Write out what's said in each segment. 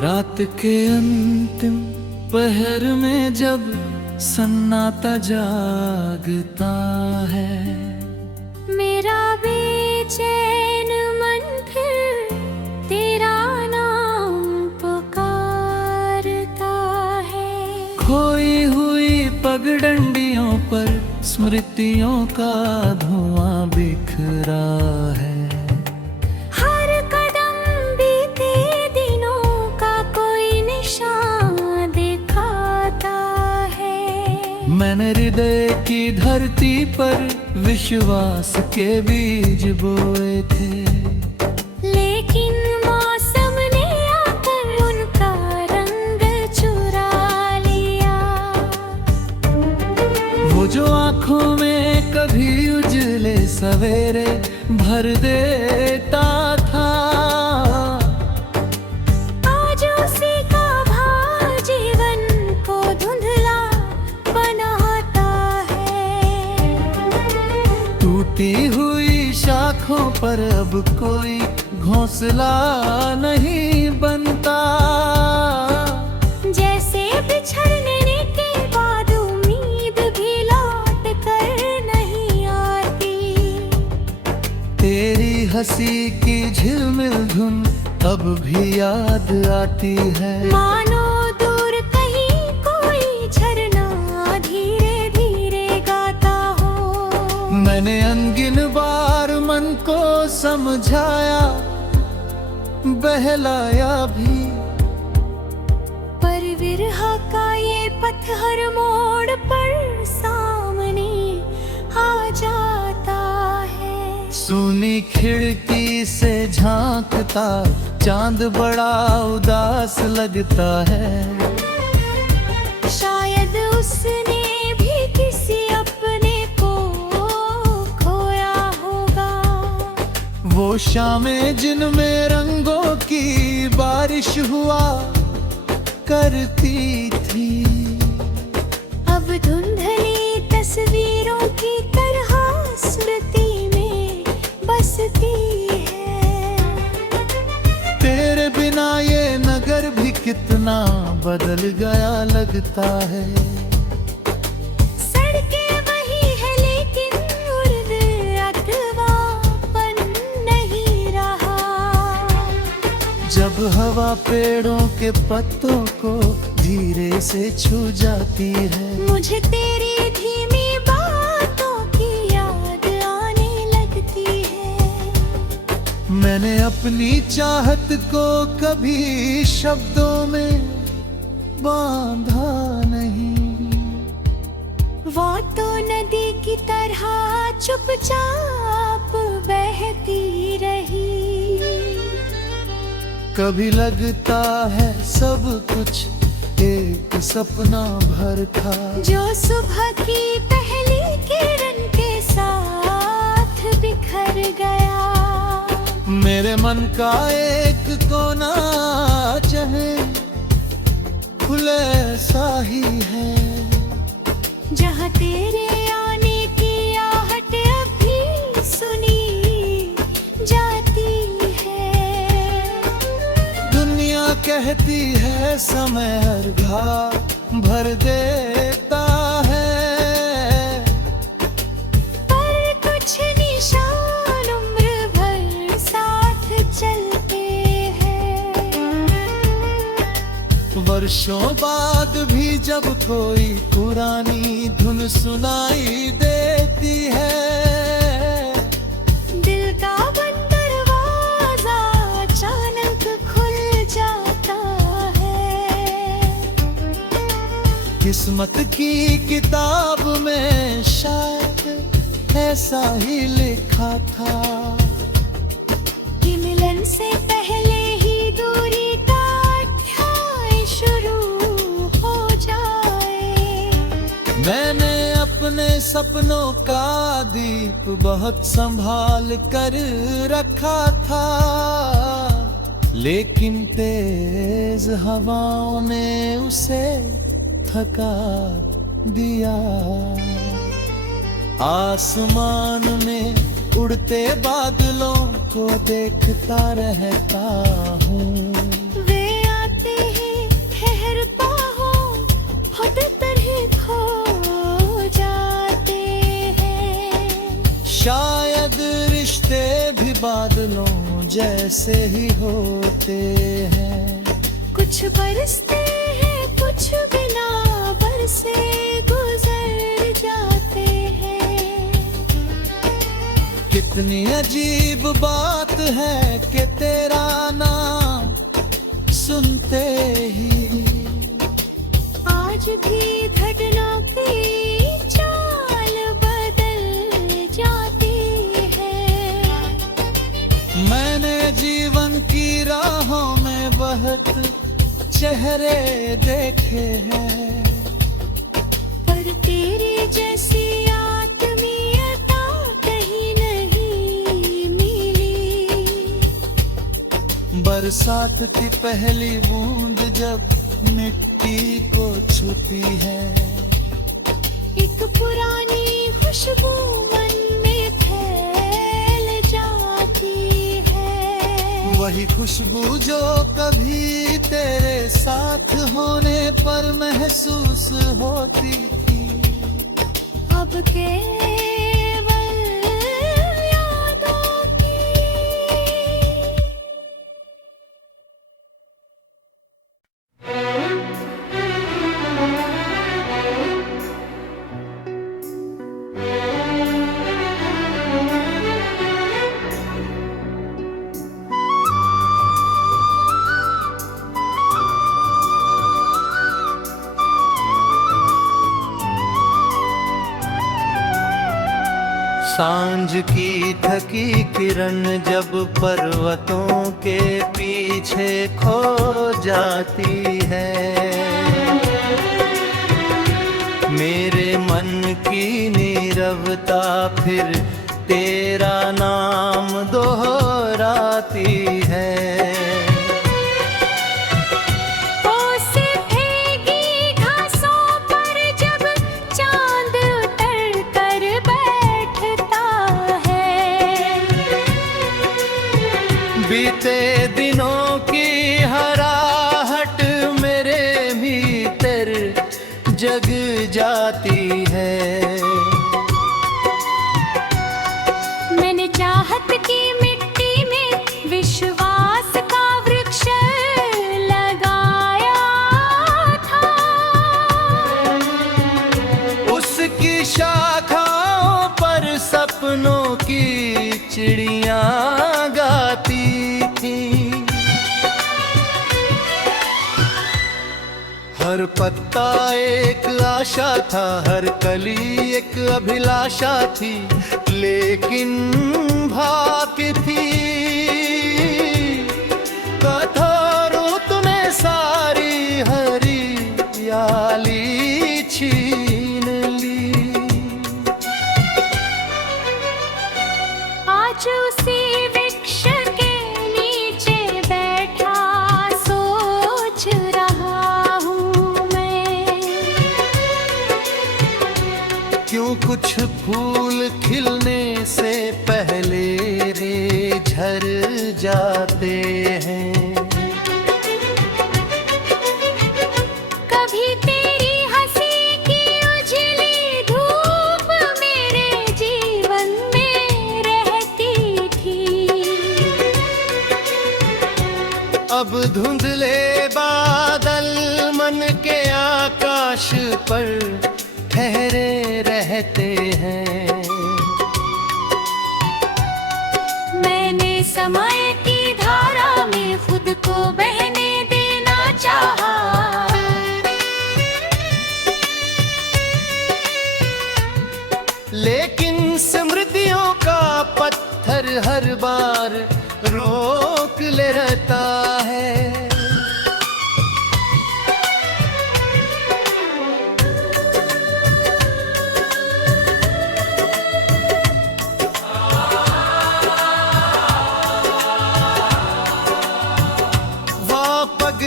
रात के अंतिम पहर में जब सन्नाटा जागता है, मेरा बेचैन मन फिर तेरा नाम पुकारता है। खोई हुई पगडंडियों पर स्मृतियों का धुआं बिखरा है। मैंने हृदय की धरती पर विश्वास के बीज बोए थे, लेकिन मौसम ने आकर उनका रंग चुरा लिया। वो जो आँखों में कभी उजले सवेरे भर देता था, टूटी हुई शाखों पर अब कोई घोंसला नहीं बनता। जैसे बिछड़ने के बाद उम्मीद भी लौट कर नहीं आती। तेरी हंसी की झिलमिल धुन अब भी याद आती है। मानो दूर कहीं कोई झरना धीरे धीरे गाता हो। मैंने अनगिन बार मन को समझाया, बहलाया भी, पर विरह का ये पथ हर मोड़ पर सामने आ जाता है। सूनी खिड़की से झांकता चांद बड़ा उदास लगता है। शायद उसने भी किसी अपने को खोया होगा। वो शामें जिनमें रंगों की बारिश हुआ करती थी, अब धुंधली तस्वीरों की तरह स्मृति में बसती है। तेरे बिना ये नगर भी कितना बदल गया लगता है। सड़कें वही है लेकिन उर्द अथवापन नहीं रहा। जब हवा पेड़ों के पत्तों को धीरे से छू जाती है, मुझे तेरी धीमी बातों की याद आने लगती है। मैंने अपनी चाहत को कभी शब्दों में बांधा नहीं। वो तो नदी की तरह चुपचाप बहती रही। कभी लगता है सब कुछ एक सपना भर था, जो सुबह की पहली किरण के साथ बिखर गया। मेरे मन का एक कोना चाहे खुले सा ही है, जहाँ तेरे आने की आहट अभी सुनी जाती है। दुनिया कहती है समय हर घाव भर देता है, पर कुछ निशान उम्र भर साथ चलते हैं। वर्षों बाद भी जब कोई पुरानी धुन सुनाई देती है, दिल का बंद दरवाजा अचानक खुल जाता है। किस्मत की किताब में शायद ऐसा ही लिखा था, कि मिलन से पहले ही दूरी का अध्याय शुरू हो जाए। मैंने अपने सपनों का दीप बहुत संभाल कर रखा था, लेकिन तेज हवाओं ने उसे थका दिया। आसमान में उड़ते बादलों को देखता रहता हूँ, वे आते जैसे ही होते हैं। कुछ बरसते हैं, कुछ बिना बरसे गुजर जाते हैं। कितनी अजीब बात है कि तेरा नाम सुनते ही आज भी धड़कनों की चाल बदल जाती है। मैंने जीवन की राहों में बहुत चेहरे देखे हैं, पर तेरे जैसी आत्मीयता कहीं नहीं मिली। बरसात की पहली बूंद जब मिट्टी को छूती है, एक पुरानी खुशबू मन में फैल जाती है। वही खुशबू जो कभी तेरे साथ होने पर महसूस होती थी, अब केवल यादों की। सांझ की थकी किरण जब पर्वतों के पीछे खो जाती है, मेरे मन की नीरवता फिर तेरा नाम दोहराती है। बीते दिनों की हराहट मेरे भीतर जग जाती है। मैंने चाहत की मिट्टी में विश्वास का वृक्ष लगाया था। उसकी शाखाओं पर सपनों की चिड़ियां गाती थी। हर पत्ता एक आशा था, हर कली एक अभिलाषा थी, लेकिन भाग्य थी कठोरों तूने सारी हरियाली छीन ली। आज उसी वृक्ष के नीचे बैठा सोच रहा हूँ मैं, क्यों कुछ फूल खिलने से पहले रे झर जाते हैं। कभी तेरी हंसी की उजली धूप मेरे जीवन में रहती थी। अब धुंधले बादल मन के आकाश पर ठहरे रहते हैं। मैंने समय की धारा में खुद को बहने देना चाहा, लेकिन स्मृतियों का पत्थर हर बार रोक ले रहता है।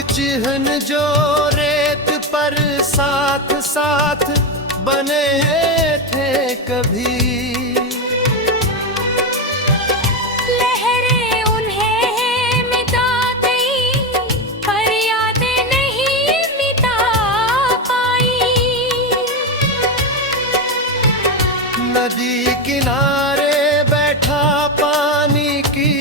चिन्ह जो रेत पर साथ साथ बने थे कभी, लहरें उन्हें मिटा गई पर यादें नहीं मिटा पाई। नदी किनारे बैठा पानी की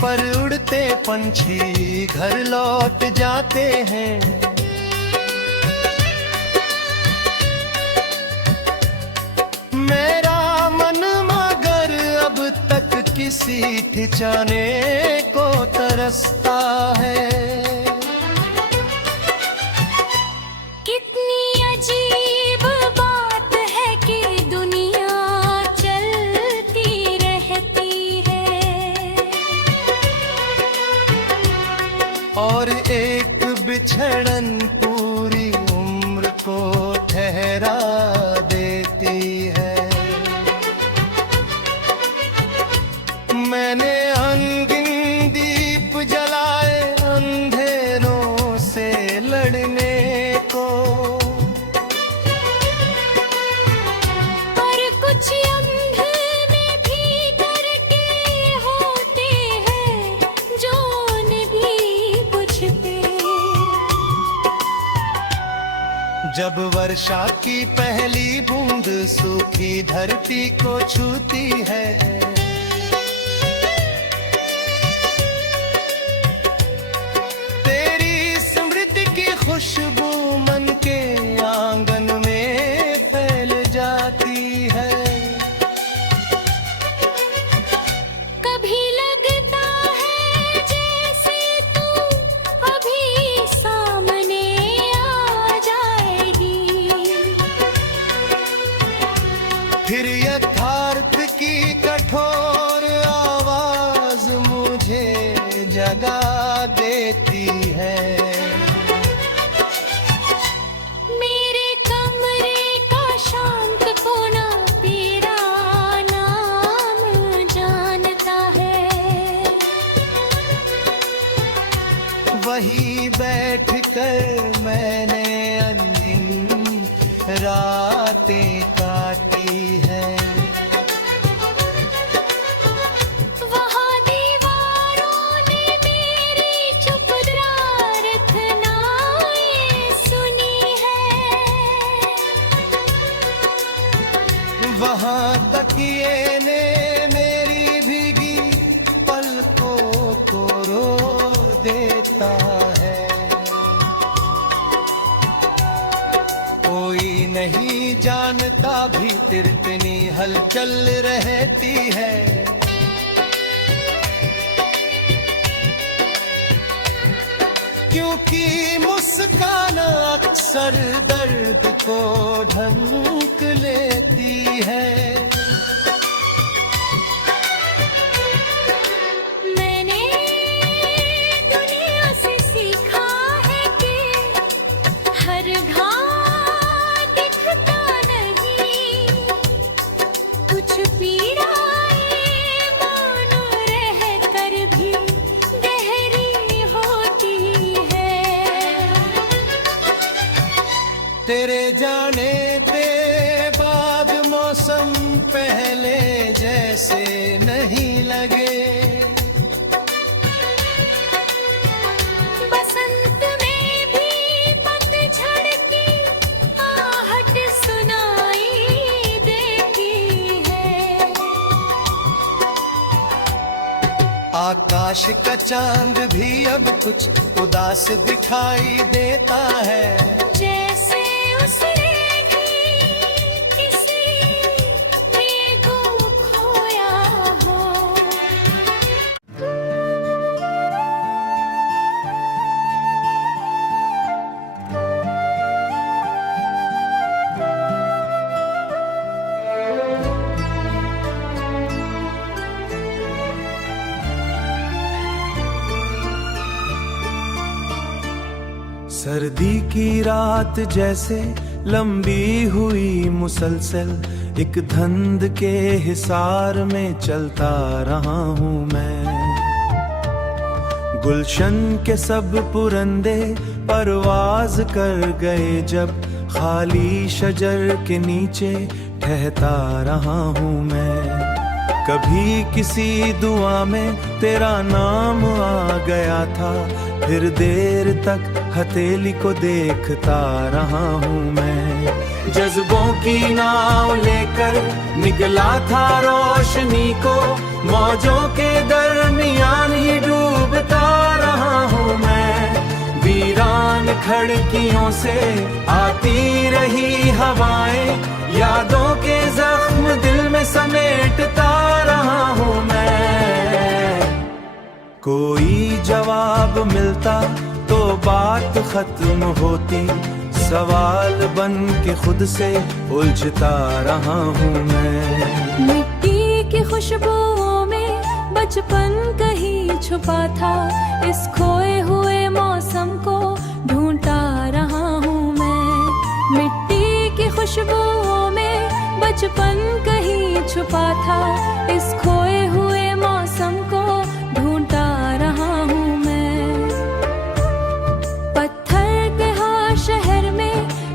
पर उड़ते पंछी घर लौट जाते हैं। मेरा मन मगर अब तक किसी ठिकाने को तरसता है। कितनी अजीब बात है कि दुनिया चलती रहती है और एक बिछड़न पूरी उम्र को ठहरा देती है। मैंने अनगिन दीप जलाए अंधेरों से लड़ने को, पर कुछ अंधेरे भी करके होते हैं जो नहीं बुझते। जब वर्षा की पहली बूंद सूखी धरती को छूती है, खुशबू मन के आंगन में फैल जाती है। कभी लगता है जैसे तू अभी सामने आ जाएगी, फिर यथार्थ की कठोर आवाज मुझे जगा देती है। वहीं बैठ कर मैंने अंधिन रातें काटी है। वहाँ दीवारों ने मेरी चुप प्रार्थनाएं सुनी है। वहाँ तकिए ने मेरी भीगी पलकों को रो देता है। कोई नहीं जानता भीतर इतनी हलचल रहती है। क्योंकि मुस्कान अक्सर दर्द को ढंक लेती है। तेरे जाने के बाद मौसम पहले जैसे नहीं लगे। बसंत में भी पतझड़ की आहट सुनाई देती है। आकाश का चांद भी अब कुछ उदास दिखाई देता है। सर्दी की रात जैसे लंबी हुई मुसलसल, एक धंध के हिसार में चलता रहा हूँ मैं। गुलशन के सब पुरंदे परवाज कर गए जब, खाली शजर के नीचे ठहता रहा हूँ मैं। कभी किसी दुआ में तेरा नाम आ गया था, फिर देर तक हथेली को देखता रहा हूँ मैं। जज्बों की नाव लेकर निकला था रोशनी को, मौजों के दरमियान ही डूबता रहा हूँ मैं। वीरान खिड़कियों से आती रही हवाएं, यादों के जख्म दिल में समेटता रहा हूँ मैं। कोई जवाब मिलता तो बात खत्म होती, सवाल बन के खुद से उलझता रहा हूँ मैं। मिट्टी की खुशबुओं में बचपन कहीं छुपा था, इस खोए हुए मौसम को ढूंढता रहा हूँ मैं। मिट्टी की खुशबुओं में बचपन कहीं छुपा था, इस खोए हुए मौसम को ढूंढता रहा हूँ मैं। पत्थर के हाँ शहर में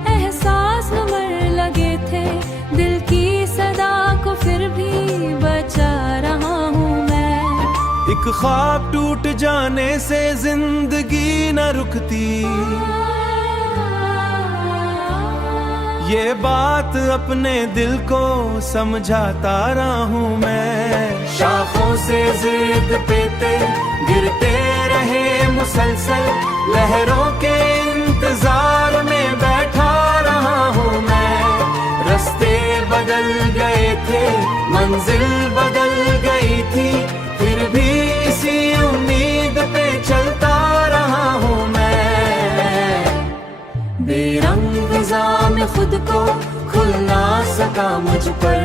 एहसास नमर लगे थे, दिल की सदा को फिर भी बचा रहा हूँ मैं। एक ख्वाब टूट जाने से जिंदगी न रुकती, ये बात अपने दिल को समझाता रहा हूँ मैं। शाखों से जिद पेते गिरते रहे मुसलसल, लहरों के इंतजार में बैठा रहा हूँ मैं। रास्ते बदल गए थे, मंजिल बदल गई थी, फिर भी इसी उम्मीद पे चलता रहा हूँ मैं। बेरंग फिजा में खुद को खुल ना सका मुझ पर,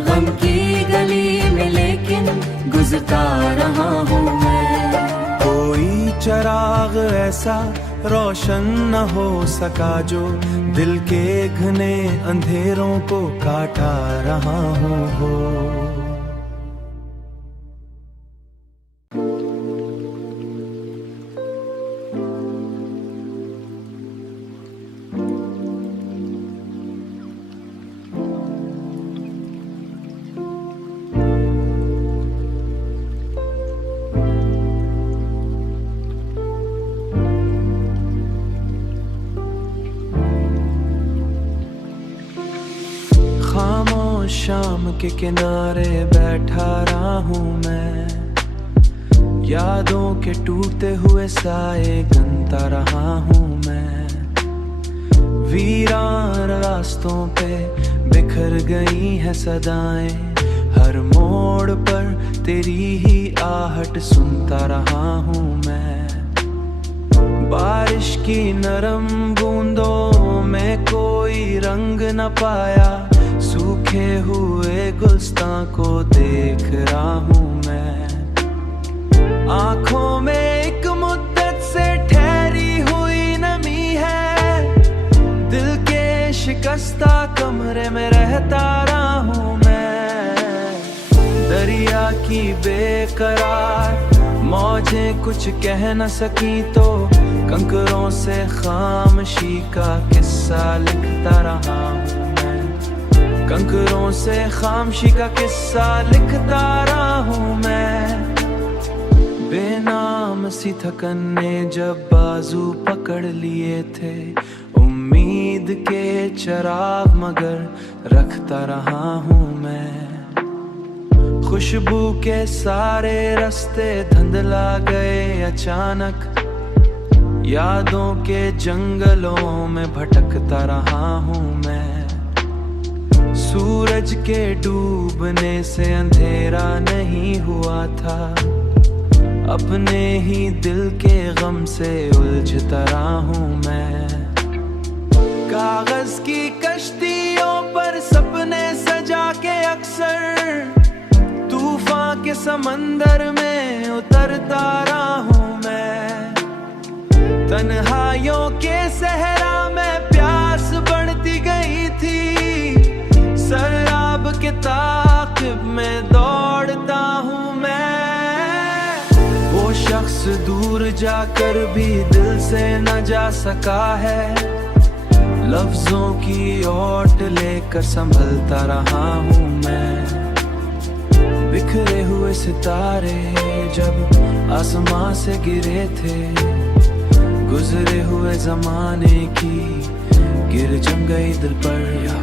गम की गली में लेकिन गुजरता रहा हूँ मैं। कोई चिराग ऐसा रोशन न हो सका जो दिल के घने अंधेरों को काटा रहा हूँ। खामोश शाम के किनारे बैठा रहा हूँ मैं, यादों के टूटते हुए साए गनता रहा हूँ मैं। वीरान रास्तों पे बिखर गई हैं सदाएं, हर मोड़ पर तेरी ही आहट सुनता रहा हूँ मैं। बारिश की नरम बूंदों में कोई रंग न पाया, सूखे हुए गुलस्तां को देख रहा हूँ मैं। आँखों में एक मुद्दत से ठहरी हुई नमी है, दिल के शिकस्ता कमरे में रहता रहा हूँ मैं। दरिया की बेकरार मौजें कुछ कह न सकी तो कंकरों से खामोशी का किस्सा लिखता रहा हूँ मैं। कंकरों से खामोशी का किस्सा लिखता रहा हूँ मैं। बेनाम सी थकन ने जब बाजू पकड़ लिए थे, उम्मीद के चिराग मगर रखता रहा हूँ मैं। खुशबू के सारे रास्ते धुंधला गए अचानक, यादों के जंगलों में भटकता रहा हूँ मैं। सूरज के डूबने से अंधेरा नहीं हुआ था, अपने ही दिल के गम से उलझता रहा हूँ मैं। कागज की कश्तियों पर सपने सजा के अक्सर तूफान के समंदर में उतरता रहा हूँ मैं। तन्हाइयों के सहरा में प्यास बढ़ती गई थी, सराब के ताक़िब में दौड़ता हूँ मैं। वो शख्स दूर जाकर भी दिल से न जा सका है, लफ्जों की ओट लेकर संभलता रहा हूँ मैं। बिखरे हुए सितारे जब आसमां से गिरे थे गुजरे हुए जमाने की गिर जम गई दिल पर या